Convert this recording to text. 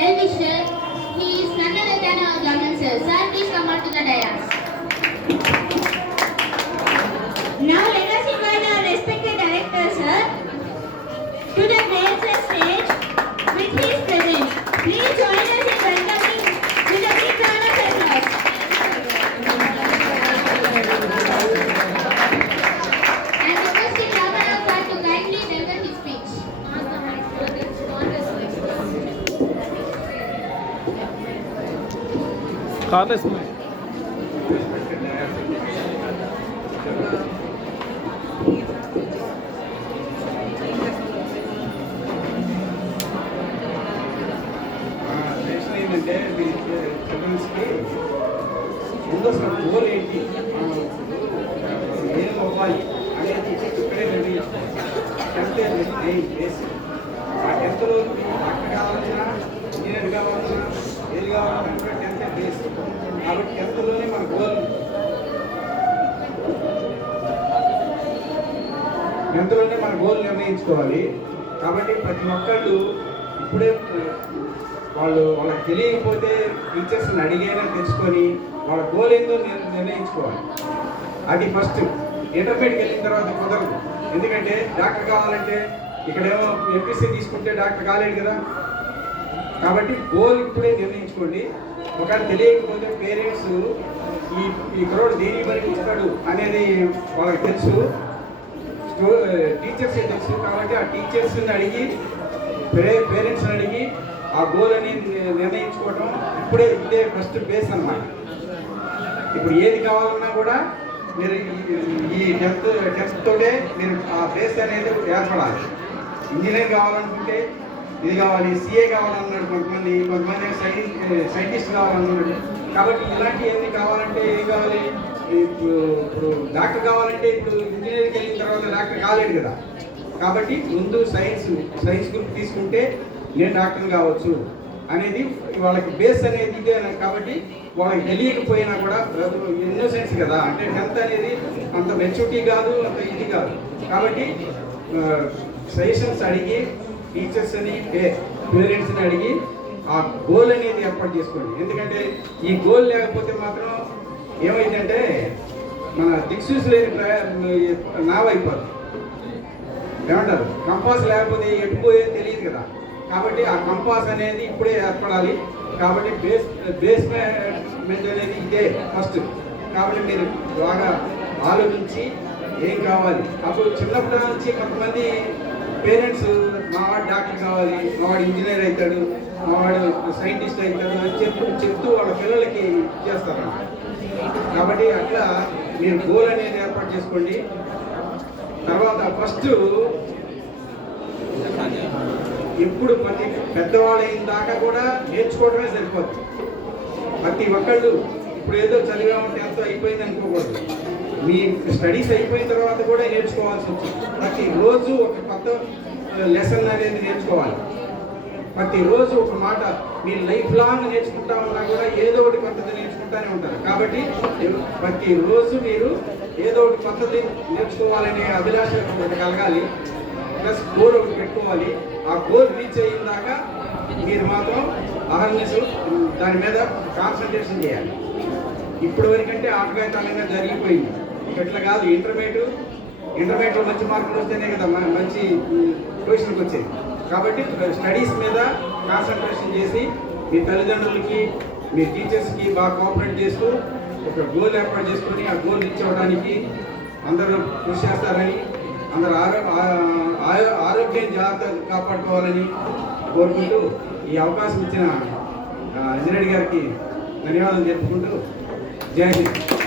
well-wisher. He is none other than our German sir. Sir, please come on to the dais. Now let us invite our respected director, sir, to the great stage with his presence. Please join us in welcoming with a big round of applause. And requesting Ramanand sir to kindly deliver his speech. Carlos. ఏంటంటే చిల్డ్రన్స్కి ముందు అసలు goal ఏంటి ఏం అవ్వాలి అనేది ఇక్కడే ready tenth main base ఆ టెన్త్లో డాక్టర్ కావాలన్నా ఇంజనీర్ కావాలన్నా ఏది కావాలన్నా టెన్త్ బేస్ కాబట్టి టెన్త్లోనే మన గోల్ నిర్ణయించుకోవాలి. కాబట్టి ప్రతి ఒక్కళ్ళు ఇప్పుడే వాళ్ళకి తెలియకపోతే టీచర్స్ని అడిగైనా తెచ్చుకొని వాళ్ళ గోల్ ఏందో నిర్ణయించుకోవాలి. అది ఫస్ట్. ఇంటర్మీడియట్కి వెళ్ళిన తర్వాత కుదరదు. ఎందుకంటే డాక్టర్ కావాలంటే ఇక్కడేమో ఎంపీసీ తీసుకుంటే డాక్టర్ కాలేడు కదా. కాబట్టి గోల్ ఇప్పుడే నిర్ణయించుకోండి. ఒకవేళ తెలియకపోతే పేరెంట్స్ ఈ కుర్రోడు దేని పనికి ఇస్తాడు అనేది వాళ్ళకి తెలుసు, టీచర్స్కి తెలుసు. కాబట్టి ఆ టీచర్స్ని అడిగి పేరెంట్స్ని అడిగి ఆ గోల్ అనేది నిర్ణయించుకోవడం ఇదే ఫస్ట్ బేస్ అన్నమాట. ఇప్పుడు ఏది కావాలన్నా కూడా మీరు ఈ టెన్త్తోనే మీరు ఆ బేస్ అనేది ఏర్పడాలి. ఇంజనీర్ కావాలనుకుంటే ఇది కావాలి, సిఏ కావాలన్నాడు కొంతమంది సైంటిస్ట్ కావాలన్నాడు. కాబట్టి ఇలాంటివన్నీ కావాలంటే ఏం కావాలి? ఇప్పుడు డాక్టర్ కావాలంటే ఇప్పుడు ఇంజనీరింగ్కి వెళ్ళిన తర్వాత డాక్టర్ కాలేడు కదా. కాబట్టి ముందు సైన్స్ గ్రూప్ తీసుకుంటే నేను డాక్టర్ కావచ్చు అనేది వాళ్ళకి బేస్ అనేది ఇదే. కాబట్టి వాళ్ళకి తెలియకపోయినా కూడా ఇన్నోసెన్స్ కదా, అంటే టెన్త్ అనేది అంత మెచ్యూరిటీ కాదు, అంత ఇది కాదు. కాబట్టి సజెషన్స్ అడిగి టీచర్స్ని పేరెంట్స్ని అడిగి ఆ గోల్ అనేది ఏర్పాటు చేసుకోండి. ఎందుకంటే ఈ గోల్ లేకపోతే మాత్రం ఏమైందంటే మన దిక్సూసి లేని నావైపోతుంది. ఏమంటారు? కంపాస్ లేకపోతే ఎటుపోయేది తెలియదు కదా. కాబట్టి ఆ కంపాస్ అనేది ఇప్పుడే ఏర్పడాలి. కాబట్టి బేస్మెంట్ అనేది ఇదే ఫస్ట్. కాబట్టి మీరు బాగా ఆలోచించి ఏం కావాలి. అప్పుడు చిన్నప్పటి నుంచి కొంతమంది పేరెంట్స్ మా వాడు డాక్టర్ కావాలి, మా వాడు ఇంజనీర్ అవుతాడు, మా వాడు సైంటిస్ట్ అవుతాడు అని చెప్తూ వాళ్ళ పిల్లలకి చేస్తారు. కాబట్టి అట్లా మీరు గోల్ అనేది ఏర్పాటు చేసుకోండి. తర్వాత ఫస్ట్ ఎప్పుడు ప్రతి పెద్దవాళ్ళైన దాకా కూడా నేర్చుకోవడమే సరిపోతుంది. ప్రతి ఒక్కళ్ళు ఇప్పుడు ఏదో చదివామంటే ఎంతో అయిపోయింది అనుకోకూడదు. మీ స్టడీస్ అయిపోయిన తర్వాత కూడా నేర్చుకోవాల్సి వచ్చింది. ప్రతిరోజు ఒక కొత్త లెసన్ అనేది నేర్చుకోవాలి. ప్రతిరోజు ఒక మాట మీరు లైఫ్ లాంగ్ నేర్చుకుంటా ఉన్నా కూడా ఏదో ఒకటి కొత్తది నేర్చుకుంటానే ఉంటారు. కాబట్టి ప్రతిరోజు మీరు ఏదో ఒకటి కొత్తది నేర్చుకోవాలనే అభిలాష కలగాలి. ప్లస్ గోల్ ఒకటి పెట్టుకోవాలి. ఆ గోల్ రీచ్ అయిన దాకా మీరు మాత్రం అవేర్నెస్ దాని మీద కాన్సన్ట్రేషన్ చేయాలి. ఇప్పటి వరకంటే ఆటగాయితనంగా జరిగిపోయింది. ఇట్లా కాదు. ఇంటర్మీడియట్లో మంచి మార్కులు వస్తేనే కదా మంచి పొజిషన్కి వచ్చేది. కాబట్టి స్టడీస్ మీద కాన్సన్ట్రేషన్ చేసి మీ తల్లిదండ్రులకి మీ టీచర్స్కి బాగా కోఆపరేట్ చేస్తూ ఒక గోల్ ఏర్పాటు చేసుకొని ఆ గోల్ రీచ్ అవ్వడానికి అందరూ కృషి చేస్తారని, అందరు ఆరోగ్యాన్ని జాగ్రత్తగా కాపాడుకోవాలని కోరుకుంటూ ఈ అవకాశం ఇచ్చిన ఇంజనీర్ గారికి ధన్యవాదాలు చెప్పుకుంటూ జై హింద్.